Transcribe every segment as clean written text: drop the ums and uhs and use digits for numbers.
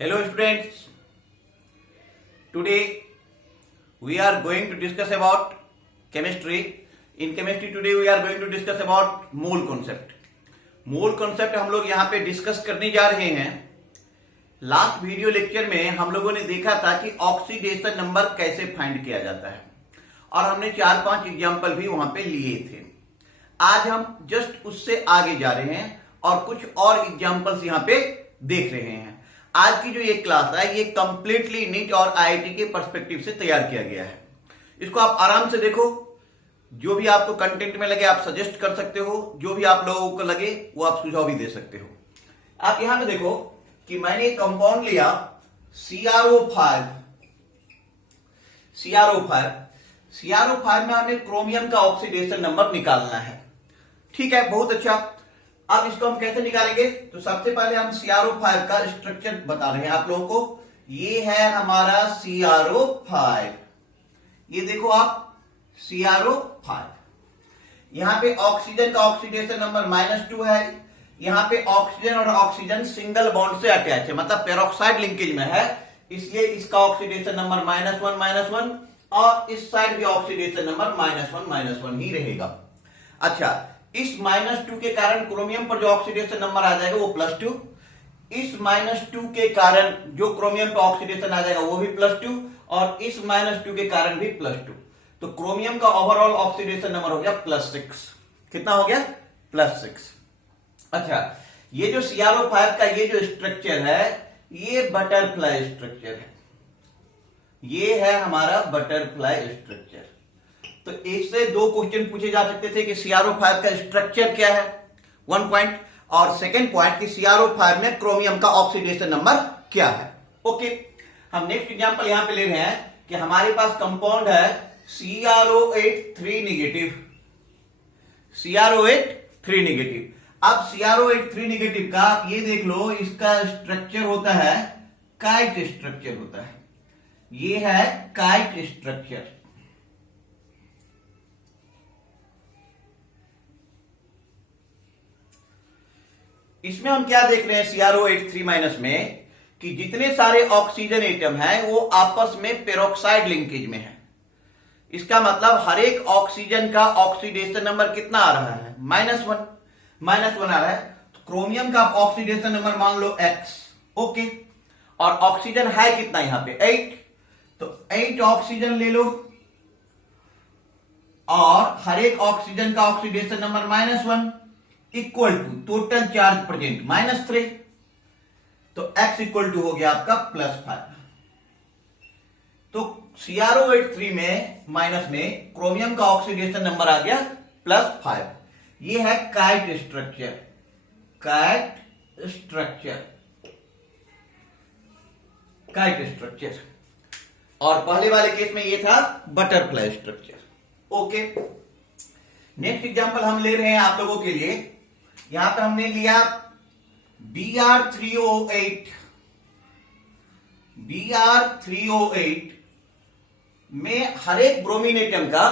Hello students, today we are going to discuss about chemistry. In chemistry today we are going to discuss about mole concept. Mole concept हम लोग यहाँ पे discuss करने जा रहे हैं। लास्ट वीडियो लेक्चर में हम लोगों ने देखा था कि ऑक्सीडेशन नंबर कैसे फाइंड किया जाता है और हमने 4-5 एग्जाम्पल भी वहां पे लिए थे। आज हम जस्ट उससे आगे जा रहे हैं और कुछ और एग्जाम्पल्स यहाँ पे देख रहे हैं। आज की जो ये क्लास है ये कंप्लीटली नीट और आईआईटी के पर्सपेक्टिव से तैयार किया गया है। इसको आप आराम से देखो, जो भी आपको कंटेंट में लगे आप सजेस्ट कर सकते हो, जो भी आप लोगों को लगे वो आप सुझाव भी दे सकते हो। आप यहां पे देखो कि मैंने एक कंपाउंड लिया CrO5। CrO5 में हमें क्रोमियम का ऑक्सीडेशन नंबर निकालना है। ठीक है, बहुत अच्छा। अब इसको हम कैसे निकालेंगे? तो सबसे पहले हम CrO5 का स्ट्रक्चर बता रहे हैं आप लोगों को। ये है हमारा CrO5, ये देखो आप CrO5। यहां पे ऑक्सीजन का ऑक्सीडेशन नंबर -2 है। यहां पे ऑक्सीजन और ऑक्सीजन सिंगल बॉन्ड से अटैच है, मतलब पेरोक्साइड लिंकेज में है, इसलिए इसका ऑक्सीडेशन नंबर -1 और इस साइड भी ऑक्सीडेशन नंबर -1 ही रहेगा। अच्छा, इस -2 के कारण क्रोमियम पर जो ऑक्सीडेशन नंबर आ जाएगा वो +2, इस -2 के कारण जो क्रोमियम पर ऑक्सीडेशन आ जाएगा वो भी +2 और इस -2 के कारण भी +2। तो क्रोमियम का ओवरऑल ऑक्सीडेशन नंबर हो गया +6। कितना हो गया? +6। अच्छा, ये जो CrO5 का ये जो स्ट्रक्चर है ये बटरफ्लाई स्ट्रक्चर है। ये है हमारा बटरफ्लाई स्ट्रक्चर। तो इससे 2 क्वेश्चन पूछे जा सकते थे कि CrO5 का स्ट्रक्चर क्या है, 1 पॉइंट, और सेकेंड पॉइंट कि CrO5 में क्रोमियम का ऑक्सीडेशन नंबर क्या है। ओके, हम नेक्स्ट एग्जांपल यहां पे ले रहे हैं कि हमारे पास कंपाउंड है CrO8 3 नेगेटिव। CrO8 3 negative. अब CrO8 3 नेगेटिव का ये देख लो, इसका स्ट्रक्चर होता है काइट स्ट्रक्चर होता है। ये है काइट स्ट्रक्चर। इसमें हम क्या देख रहे हैं CrO8 3- में कि जितने सारे ऑक्सीजन एटम हैं वो आपस में पेरोक्साइड लिंकेज में है। इसका मतलब हर एक ऑक्सीजन का ऑक्सीडेशन नंबर कितना आ रहा है? -1 आ रहा है। तो क्रोमियम का ऑक्सीडेशन नंबर मान लो X। ओके, और ऑक्सीजन है कितना यहां पे? 8। तो 8 ऑक्सीजन ले लो और हर एक ऑक्सीजन का oxidation number -1 equal to total charge present -3। तो X इक्वल टू हो गया आपका +5। तो CrO8 3 में क्रोमियम का ऑक्सीडेशन नंबर आ गया +5। ये है काइट स्ट्रक्चर। और पहले वाले केस में ये था butterfly structure. Okay, next example हम ले रहे हैं आप लोगों के लिए। यहां पर हमने लिया Br308 में हर एक ब्रोमीन एटम का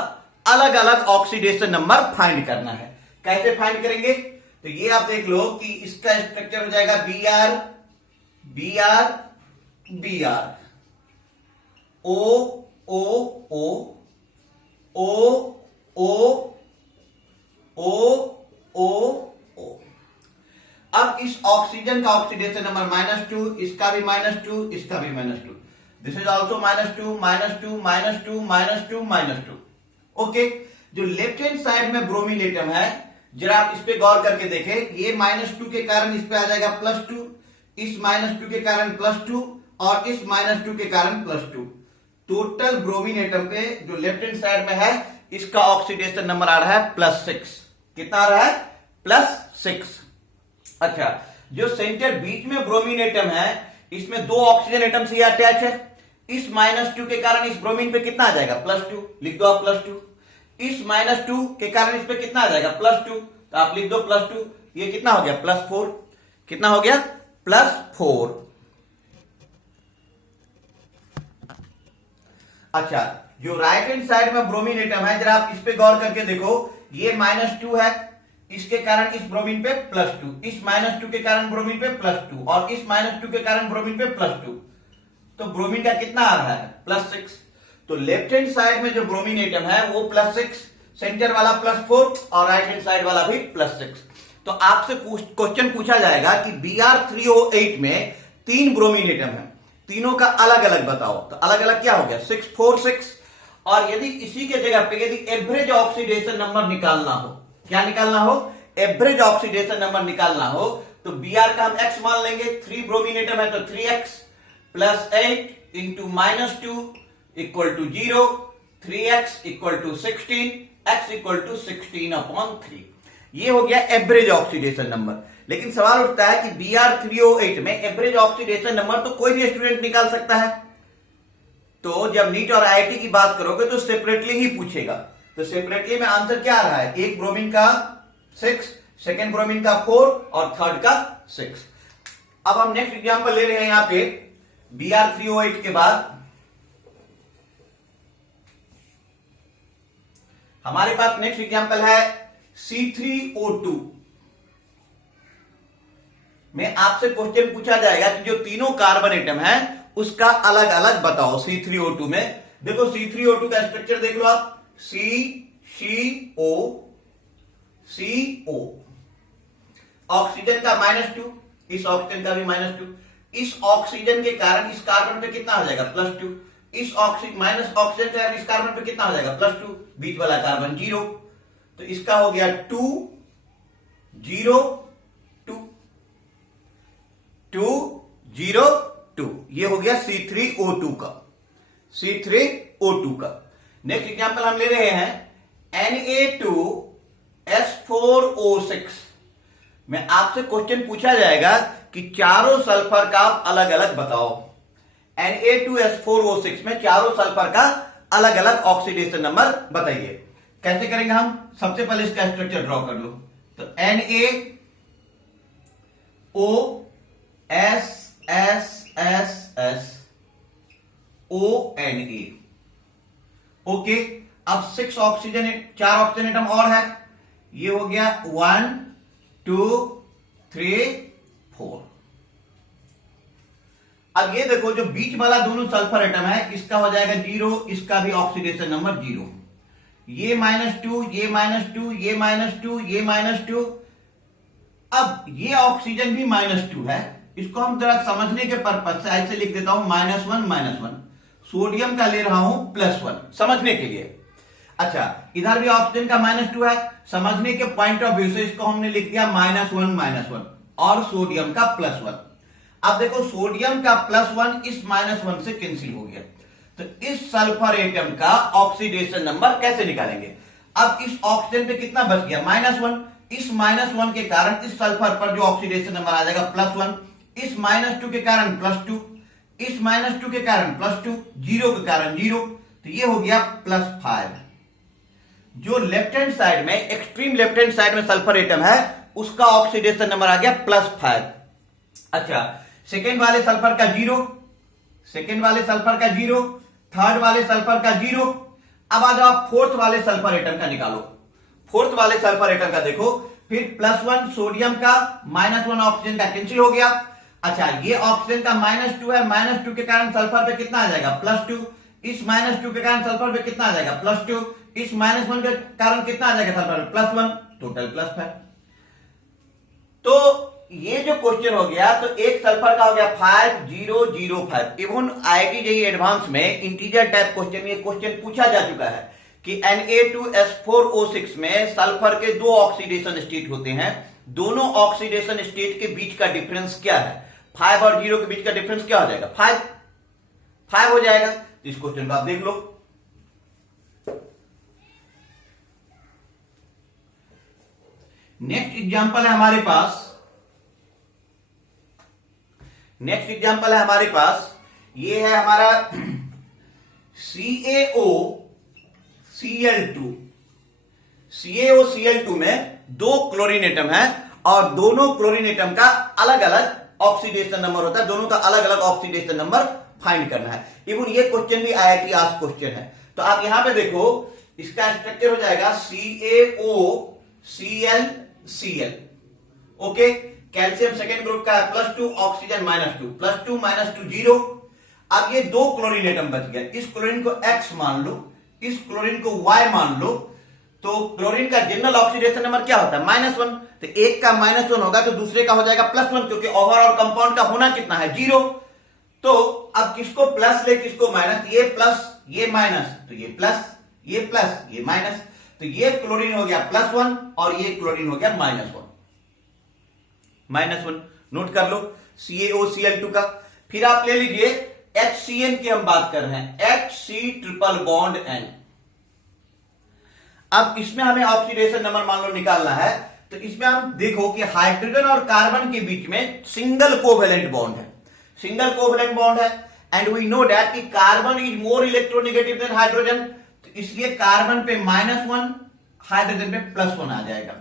अलग अलग ऑक्सीडेशन नंबर फाइंड करना है। कैसे फाइंड करेंगे? तो ये आप देख लो कि इसका स्ट्रक्चर हो जाएगा Br O। अब इस ऑक्सीजन का ऑक्सीडेशन नंबर -2, इसका भी -2, इसका भी -2। This is also -2। ओके, जो लेफ्ट हैंड साइड में ब्रोमीन एटम है, जरा आप इस पे गौर करके देखें। ये -2 के कारण इस पे आ जाएगा +2, इस -2 के कारण +2 और इस -2 के कारण +2। टोटल ब्रोमीन एटम पे जो लेफ्ट हैंड साइड में है इसका ऑक्सीडेशन नंबर आ रहा है +6। कितना आ रहा है? +6। अच्छा, जो सेंटर बीच में ब्रोमीन एटम है इसमें 2 ऑक्सीजन एटम से अटैच है। इस -2 के कारण इस ब्रोमीन पे कितना आ जाएगा? +2। लिख दो आप +2। इस -2 के कारण इस पे कितना आ जाएगा? +2। तो आप लिख दो +2। ये कितना हो गया? +4। कितना हो गया? +4। अच्छा, जो राइट हैंड साइड में ब्रोमीन एटम है, जरा आप इस पे गौर करके देखो। ये -2 है, इसके कारण इस ब्रोमीन पे +2, इस -2 के कारण ब्रोमीन पे +2 और इस -2 के कारण ब्रोमीन पे +2, तो ब्रोमीन का कितना आ रहा है +6। तो लेफ्ट हैंड साइड में जो ब्रोमीन एटम है वो +6, सेंटर वाला +4 और राइट हैंड साइड वाला भी +6। तो आपसे क्वेश्चन पूछा जाएगा कि Br3O8 में 3 ब्रोमीन एटम है, तीनों का अलग अलग बताओ। तो अलग अलग क्या हो गया 6 4 6। और यदि इसी के जगह पे यदि एवरेज ऑक्सीडेशन नंबर निकालना हो, क्या निकालना हो, एवरेज ऑक्सीडेशन नंबर निकालना हो, तो Br का हम x मान लेंगे, 3 ब्रोमीन एटम है तो 3x + 8 into -2 equal to 0, 3x equal to 16, x equal to 16/3। ये हो गया एवरेज ऑक्सीडेशन नंबर। लेकिन सवाल उठता है कि Br3O8 में एवरेज ऑक्सीडेशन नंबर तो कोई भी स्टूडेंट निकाल सकता है, तो जब नीट और आईआईटी की बात करोगे तो सेपरेटली ही पूछेगा। तो सेपरेटली में आंसर क्या आ रहा है, एक ब्रोमीन का 6, सेकेंड ब्रोमीन का 4 और थर्ड का 6। अब हम नेक्स्ट एग्जांपल ले रहे हैं यहां पे Br3O8 के बाद हमारे पास नेक्स्ट एग्जांपल है C3O2 में आपसे क्वेश्चन पूछा जाएगा कि जो तीनों कार्बन एटम है उसका अलग अलग बताओ। C3O2 में देखो C3O2 का स्ट्रक्चर देख लो आप, CO, CO, ऑक्सीजन का -2, इस ऑक्सीजन का भी -2, इस ऑक्सीजन के कारण इस कार्बन पे कितना हो जाएगा +2, इस माइनस ऑक्सीजन के कारण इस कार्बन पे कितना हो जाएगा +2, बीच वाला कार्बन 0, तो इसका हो गया 2 0 2 2 0 2। ये हो गया C3O2 का, C3O2 का। नेक्स्ट एग्जांपल हम ले रहे हैं Na2S4O6 में आपसे क्वेश्चन पूछा जाएगा कि चारों सल्फर का अलग अलग बताओ। Na2S4O6 में चारों सल्फर का अलग अलग ऑक्सीडेशन नंबर बताइए। कैसे करेंगे हम, सबसे पहले इसका स्ट्रक्चर ड्रॉ कर लो। तो NaOSSSONA, ओके। अब 6 ऑक्सीजन, 4 ऑक्सीजन एटम और है, ये हो गया 1 2 3 4। अब ये देखो जो बीच वाला दोनों सल्फर एटम है इसका हो जाएगा 0, इसका भी ऑक्सीडेशन नंबर 0, ये -2 ये -2 ये -2 ये -2। अब ये ऑक्सीजन भी -2 है, इसको हम जरा समझने के पर्पज से ऐसे लिख देता हूं -1 -1। सोडियम का ले रहा हूं +1 समझने के लिए। अच्छा, इधर भी ऑक्सीजन का -2 है, समझने के पॉइंट ऑफ व्यू से इसको हमने लिख दिया -1 -1 और सोडियम का +1। अब देखो सोडियम का +1 इस -1 से कैंसिल हो गया, तो इस सल्फर एटम का ऑक्सीडेशन नंबर कैसे निकालेंगे। अब इस ऑक्सीजन पे कितना बच गया -1, इस -1 के कारण इस सल्फर पर जो ऑक्सीडेशन नंबर आ जाएगा +1, इस -2 के कारण +2, इस -2 के कारण +2, 0 के कारण 0, तो ये हो गया +5। जो लेफ्ट हैंड साइड में, एक्सट्रीम लेफ्ट हैंड साइड में सल्फर एटम है उसका ऑक्सीडेशन नंबर आ गया +5। अच्छा, सेकेंड वाले सल्फर का 0, सेकेंड वाले सल्फर का 0, थर्ड वाले सल्फर का 0। अब आ जाओ आप फोर्थ वाले सल्फर एटम का निकालो। फोर्थ वाले सल्फर एटम का देखो, फिर +1 सोडियम का, -1 ऑक्सीजन का कैंसिल हो गया। अच्छा, ये ऑक्सीजन का -2 है, -2 के कारण सल्फर पे कितना आ जाएगा +2, इस -2 के कारण सल्फर पे कितना आ जाएगा +2, इस -1 के कारण कितना आ जाएगा सल्फर पे +1, टोटल +5। तो ये जो क्वेश्चन हो गया, तो एक सल्फर का हो गया 5005। इवन आईआईटी जेईई एडवांस में इंटीजर टाइप क्वेश्चन ये क्वेश्चन पूछा जा चुका है कि Na2S4O6 में सल्फर के 2 ऑक्सीडेशन स्टेट होते हैं, दोनों ऑक्सीडेशन स्टेट के बीच का डिफरेंस क्या है, 5 और 0 के बीच का डिफरेंस क्या हो जाएगा 5 हो जाएगा। तो इस क्वेश्चन को आप देख लो। नेक्स्ट एग्जांपल है हमारे पास, नेक्स्ट एग्जांपल है हमारे पास, ये है हमारा CaOCl2। CaOCl2 में 2 क्लोरीन एटम है और दोनों क्लोरीन एटम का अलग अलग ऑक्सीडेशन नंबर होता है, दोनों का अलग अलग ऑक्सीडेशन नंबर फाइंड करना है। इवन ये क्वेश्चन भी आईआईटी आस्क्ड क्वेश्चन है। तो आप यहां पे देखो, इसका स्ट्रक्चर हो जाएगा CaOCl Cl। Okay, calcium second group का है +2, ऑक्सीजन -2, +2 -2 0। अब ये दो क्लोरीन एटम बच गया, इस क्लोरीन को X मान लो, इस क्लोरीन को Y मान लो, तो क्लोरीन का जनरल ऑक्सीडेशन नंबर क्या होता है -1। तो एक का -1 होगा तो दूसरे का हो जाएगा +1, क्योंकि ओवरऑल कंपाउंड का होना कितना है 0। तो अब किसको प्लस ले किसको माइनस, ये प्लस ये माइनस, तो ये प्लस ये प्लस ये माइनस, तो ये क्लोरीन हो गया +1 और ये क्लोरीन हो गया -1। नोट कर लो CaOCl2 का। फिर आप ले लीजिए HCN की हम बात कर रहे हैं, HC ट्रिपल बॉन्ड N। अब इसमें हमें ऑक्सीडेशन नंबर मान लो निकालना है, तो इसमें हम देखो कि हाइड्रोजन और कार्बन के बीच में सिंगल कोवेलेंट बॉन्ड है, सिंगल कोवेलेंट बॉन्ड है, एंड वी नो दैट कि carbon is more electronegative than hydrogen, तो इसलिए कार्बन पे -1, हाइड्रोजन पे +1 आ जाएगा।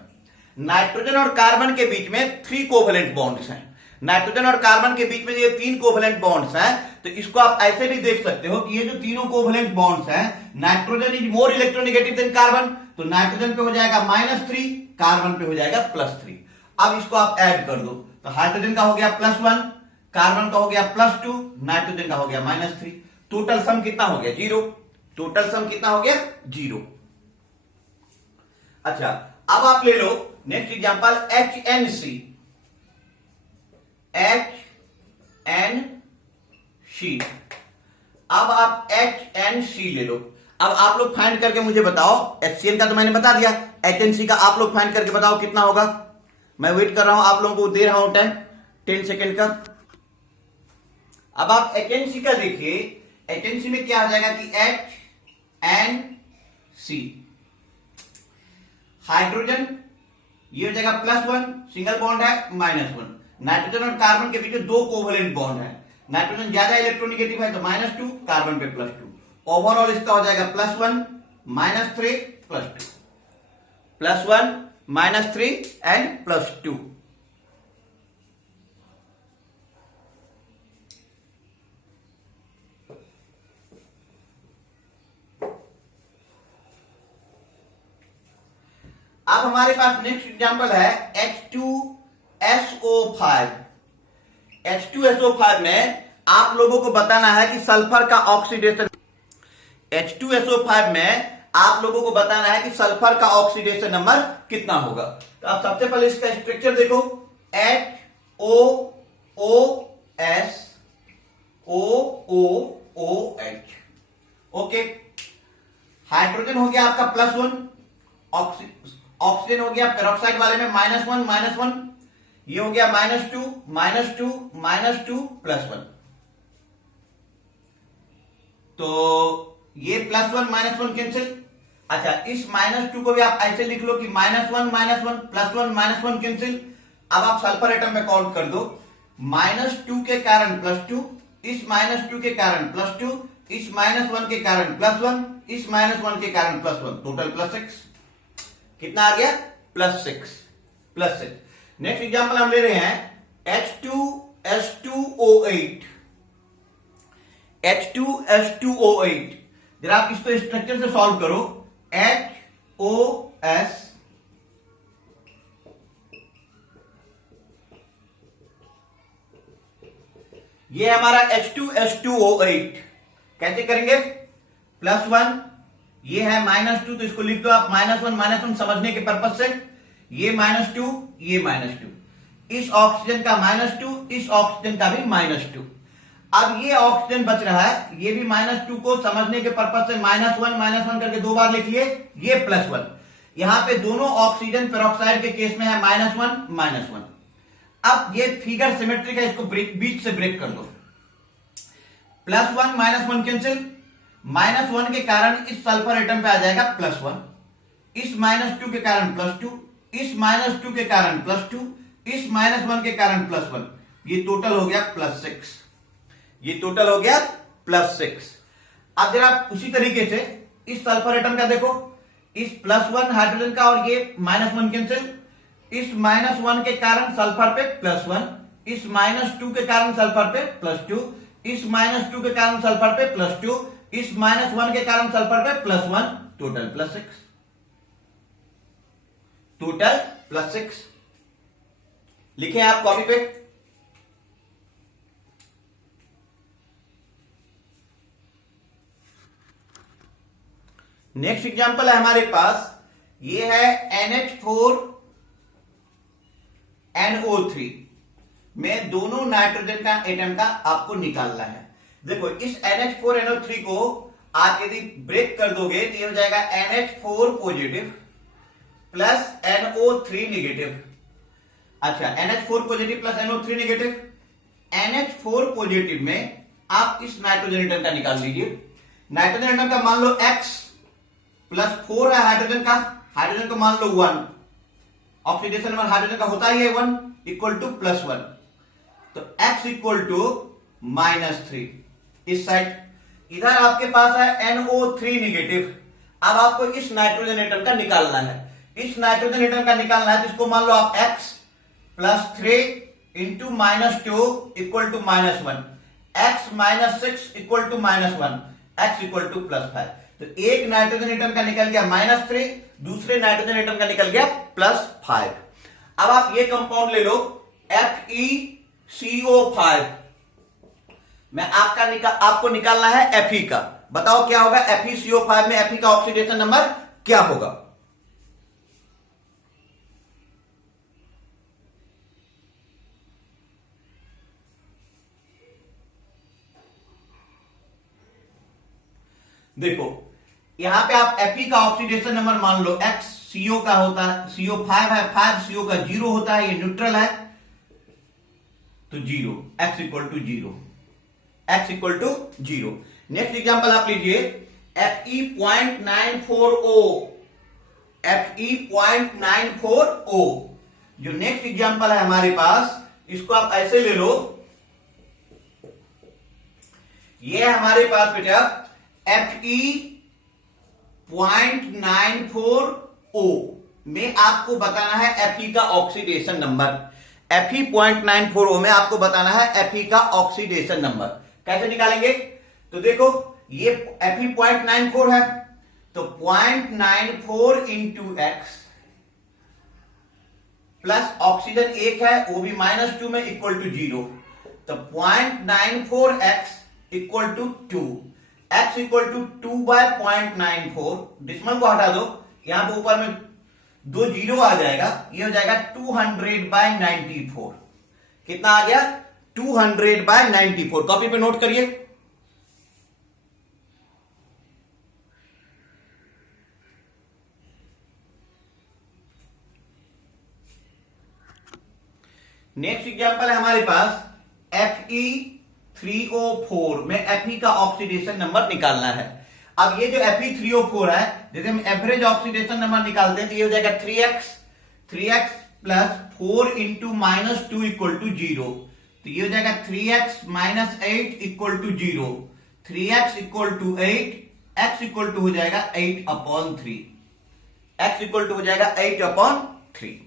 नाइट्रोजन और कार्बन के बीच में 3 कोवेलेंट बॉन्ड्स हैं, नाइट्रोजन और कार्बन के बीच में ये 3 कोवेलेंट बॉन्ड्स हैं, तो इसको आप ऐसे भी देख सकते हो कि ये जो तीनों कोवेलेंट बॉन्ड्स हैं, nitrogen is more electronegative than carbon, तो नाइट्रोजन पे हो जाएगा -3, कार्बन पे हो जाएगा +3। अब इसको आप ऐड कर दो, तो हाइड्रोजन का हो गया +1, कार्बन का हो गया +2, नाइट्रोजन का हो गया -3, टोटल सम कितना हो गया 0। टोटल सम कितना हो गया 0। अच्छा, अब आप ले लो नेक्स्ट एग्जांपल HNC। अब आप HNC ले लो। अब आप लोग फाइंड करके मुझे बताओ, HCN का तो मैंने बता दिया, HNC का आप लोग फाइंड करके बताओ कितना होगा। मैं वेट कर रहा हूं, आप लोगों को दे रहा हूं टाइम 10 सेकेंड का। अब आप HNC का देखिए, HNC में क्या हो जाएगा कि HNC, हाइड्रोजन ये हो जाएगा +1, सिंगल बॉन्ड है -1। नाइट्रोजन और कार्बन के बीच में 2 कोवेलेंट बॉन्ड है, नाइट्रोजन ज्यादा इलेक्ट्रोनेगेटिव है तो -2, कार्बन पे +2, ओवरऑल इसका हो जाएगा +1 -3 +2, +1 -3 एंड +2। अब हमारे पास नेक्स्ट एग्जांपल है H2SO5। H2SO5 में आप लोगों को बताना है कि सल्फर का ऑक्सीडेशन, H2SO5 में आप लोगों को बताना है कि सल्फर का ऑक्सीडेशन नंबर कितना होगा। तो आप सबसे पहले इसका स्ट्रक्चर देखो, HOOSOOH। ओके, हाइड्रोजन हो गया आपका +1, ऑक्सीजन हो गया पेरोक्साइड वाले में -1 -1, ये हो गया -2 -2 -2 +1, तो ये +1 -1 कैंसिल। अच्छा, इस -2 को भी आप ऐसे लिख लो कि -1 -1 +1 -1 कैंसिल। अब आप सल्फर एटम में काउंट कर दो, -2 के कारण +2, इस -2 के कारण +2, इस -1 के कारण +1, इस -1 के कारण +1, टोटल +6। कितना आ गया +6। नेक्स्ट एग्जांपल हम ले रहे हैं H2S2O8। H2S2O8, जरा आप इसको स्ट्रक्चर से सॉल्व करो, HOS ये हमारा H2S2O8 कैसे करेंगे, +1, ये है -2 तो इसको लिख दो आप -1 समझने के पर्पज से, ये -2 ये -2, इस ऑक्सीजन का -2, इस ऑक्सीजन का भी -2। अब ये ऑक्सीजन बच रहा है, ये भी -2 को समझने के पर्पज से -1 करके 2 बार लिख लिए, ये +1। यहां पे दोनों ऑक्सीजन पेरोक्साइड के केस में है -1 अब ये फिगर सिमेट्रिक है, इसको बीच से ब्रेक कर दो, +1 -1 कैंसिल, -1 के कारण इस सल्फर एटम पे आ जाएगा +1, इस -2 के कारण +2, इस -2 के कारण +2, इस -1 के कारण +1, ये टोटल हो गया +6। ये टोटल हो गया +6। अब जरा उसी तरीके से इस सल्फर एटम का देखो, इस +1 हाइड्रोजन का और ये -1 कैंसिल, इस -1 के कारण सल्फर पे +1, इस -2 के कारण सल्फर पे +2, इस -2 के कारण सल्फर पे +2, इस -1 के कारण सल्फर पे +1, टोटल +6। टोटल प्लस 6 लिखे आप कॉपी पे। नेक्स्ट एग्जांपल है हमारे पास, ये है NH4NO3 में दोनों नाइट्रोजन का एटम का आपको निकालना है। देखो इस NH4NO3 को आप यदि ब्रेक कर दोगे तो ये हो जाएगा NH4 positive plus NO3 negative. अच्छा, NH4 positive plus NO3 negative. NH4 positive में आप इस नाइट्रोजन एटम का निकाल लीजिए। नाइट्रोजन एटम का मान लो X प्लस 4 है हाइड्रोजन का, हाइड्रोजन को मान लो 1, ऑक्सीडेशन नंबर हाइड्रोजन का होता ही है 1 इक्वल टू प्लस 1, तो X इक्वल टू -3 इस साइड। इधर आपके पास है NO3 नेगेटिव। अब आपको इस नाइट्रोजन एटम का निकालना है। इस नाइट्रोजन एटम का निकालना है जिसको मान लो आप X plus 3 into -2 equal to -1, X -6 equal to -1, X equal to +5। तो एक नाइट्रोजन एटम का निकल गया -3, दूसरे नाइट्रोजन एटम का निकल गया +5। अब आप ये कंपाउंड ले लो FeCO5 में आपको निकालना है Fe का। बताओ क्या होगा FeCO5 में Fe का ऑक्सीडेशन नंबर क्या होगा? देखो यहां पे आप Fe का ऑक्सीडेशन नंबर मान लो X, CO का होता है, CO5 है, 5 CO का 0 होता है, ये न्यूट्रल है तो 0, X equal to 0, X equal to 0। Next example आप लीजिए Fe.94O, Fe.94O। जो नेक्स्ट एग्जांपल है हमारे पास, इसको आप ऐसे ले लो, ये हमारे पास बेटा Fe.94O में आपको बताना है Fe का ऑक्सीडेशन नंबर। Fe.94O में आपको बताना है Fe का ऑक्सीडेशन नंबर। कैसे निकालेंगे? तो देखो ये Fe.94 है तो 0.94 इंटू एक्स प्लस ऑक्सीजन 1 है वो भी -2 में इक्वल टू 0, तो 0.94x equal to 2, x equal to 2/0.94। Decimal को हटा दो, यहां पे ऊपर में 2 0 आ जाएगा, ये हो जाएगा 200/94। कितना आ गया? 200/94। कॉपी पे नोट करिए। नेक्स्ट एग्जांपल है हमारे पास Fe3O4 में Fe का ऑक्सीडेशन नंबर निकालना है। अब ये जो Fe3O4 है, जैसे हम एवरेज ऑक्सीडेशन नंबर निकालते हैं तो ये हो जाएगा 3x plus 4 into -2 equal to 0, तो ये हो जाएगा 3x - 8 equal to 0, 3x equal to 8, x equal to हो जाएगा 8/3, x इक्वल टू हो जाएगा 8/3।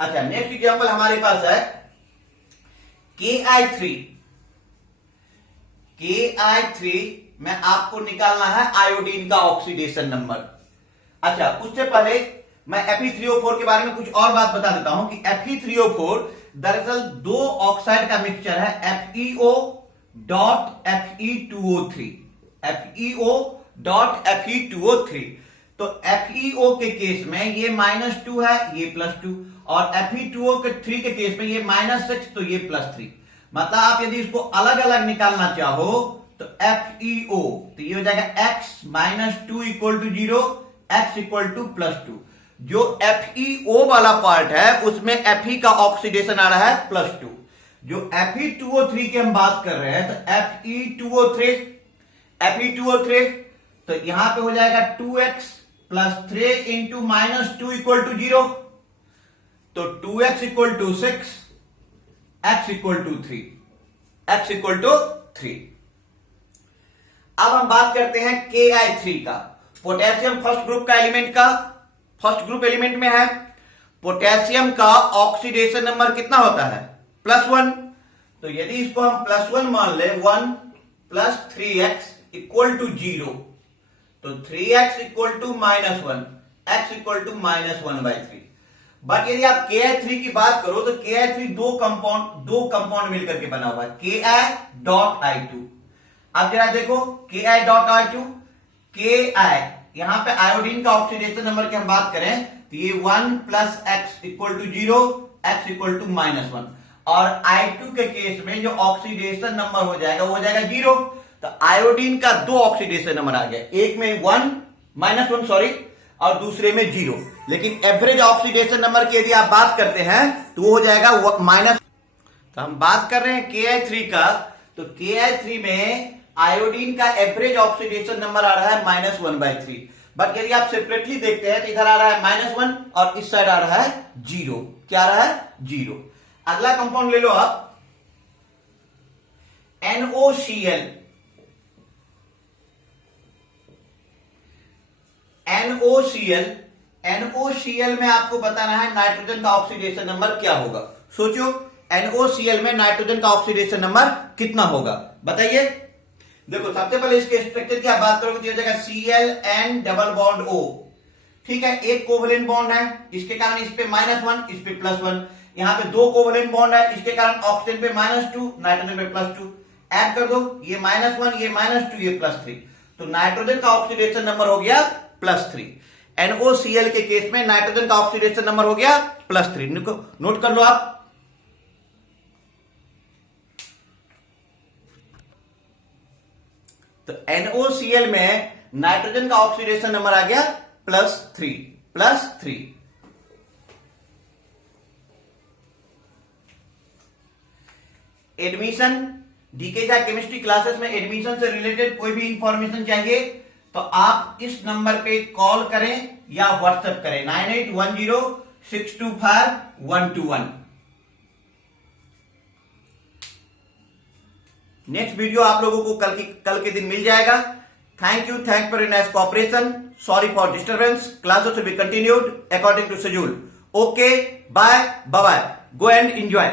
अच्छा, नेक्स्ट एग्जांपल हमारे पास है Ki3 में आपको निकालना है आयोडीन का ऑक्सीडेशन नंबर। अच्छा, उससे पहले मैं Fe3O4 के बारे में कुछ और बात बता देता हूं कि Fe3O4 दरअसल 2 ऑक्साइड का मिक्सचर है, FeO.Fe2O3, FeO.Fe2O3। तो FeO के केस में ये -2 है, ये +2, और Fe2O के 3 के केस में ये -6 तो ये +3। मतलब आप यदि इसको अलग अलग निकालना चाहो तो FeO, तो ये हो जाएगा x -2 equal to 0, x equal to +2। जो FeO वाला पार्ट है उसमें Fe का ऑक्सीडेशन आ रहा है +2। जो Fe2O3 की हम बात कर रहे हैं तो Fe2O3 तो यहां पे हो जाएगा 2x plus 3 into -2 equal to 0, तो 2x equal to 6, x equal to 3, x equal to 3। अब हम बात करते हैं Ki3 का। पोटेशियम फर्स्ट ग्रुप एलिमेंट में है। पोटेशियम का ऑक्सीडेशन नंबर कितना होता है? +1। तो यदि इसको हम +1 मान ले, 1 प्लस 3x इक्वल टू 0, तो 3x equal to -1, x equal to -1/3। But यदि आप KI3 की बात करो तो KI3 दो कंपाउंड मिलकर के बना हुआ है, KI.I2। अब जरा देखो KI.I2, KI यहां पे आयोडीन का ऑक्सीडेशन नंबर की हम बात करें तो ये 1 plus x equal to 0, x equal to -1, और I2 के केस में जो ऑक्सीडेशन नंबर हो जाएगा वो हो जाएगा 0। तो आयोडीन का दो ऑक्सीडेशन नंबर आ गया, एक में -1 सॉरी, और दूसरे में 0। लेकिन एवरेज ऑक्सीडेशन नंबर की यदि आप बात करते हैं तो वो हो जाएगा माइनस। तो हम बात कर रहे हैं KI3 का, तो KI3 में आयोडीन का एवरेज ऑक्सीडेशन नंबर आ रहा है -1/3। बट यदि आप सेपरेटली देखते हैं तो इधर आ रहा है -1 और इस साइड आ रहा है 0। क्या आ रहा है? 0। अगला कंपाउंड ले लो आप NOCl। NOCl में आपको बताना है नाइट्रोजन का ऑक्सीडेशन नंबर क्या होगा। सोचो NOCl में नाइट्रोजन का ऑक्सीडेशन नंबर कितना होगा, बताइए। देखो सबसे पहले इसके स्ट्रक्चर की आप बात करोगे तो ये ClN डबल बॉन्ड O। ठीक है, एक कोवलेंट बॉन्ड है, इसके कारण इस पे -1, इस पे +1। यहां पे दो कोवलेंट बॉन्ड है, इसके कारण ऑक्सीजन पे -2, नाइट्रोजन पे +2। ऐड कर दो, ये -1, ये -2, ये +3। तो नाइट्रोजन का ऑक्सीडेशन नंबर हो गया +3। NOCl के केस में नाइट्रोजन का ऑक्सीडेशन नंबर हो गया +3। नोट कर लो आप। तो NOCl में नाइट्रोजन का ऑक्सीडेशन नंबर आ गया +3। एडमिशन डीके या केमिस्ट्री क्लासेस में एडमिशन से रिलेटेड कोई भी इंफॉर्मेशन चाहिए तो आप इस नंबर पे कॉल करें या व्हाट्सएप करें 9810625121। नेक्स्ट वीडियो आप लोगों को कल के दिन मिल जाएगा। Thank you for your nice cooperation. Sorry for disturbance. Classes will be continued according to schedule. Okay, bye bye, go and enjoy.